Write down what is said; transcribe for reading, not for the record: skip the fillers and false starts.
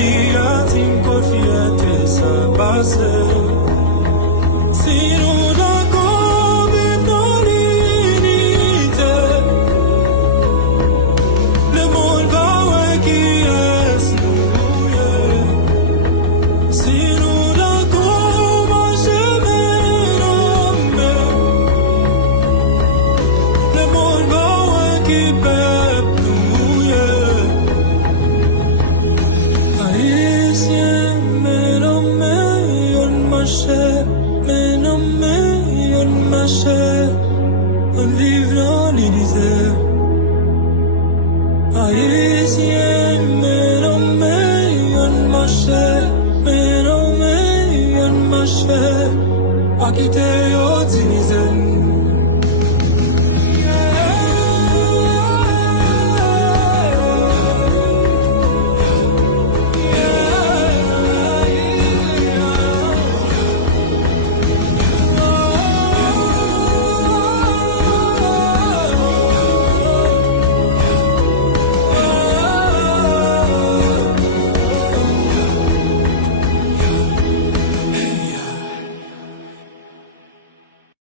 dia tim confiate sa base. Si nous d'accord vivre dans l'unité, le monde va ouais qui est nous. Yeah. Si nous d'accord marcher main en main, le monde va ouais qui peuple nous. Yeah. Haïtien, main en main, on marchait. Men en main, on marchait, on vive dans l'unité. Haïtien, men en main, on marchait, men en main, on marchait, pas quitter, optimiser.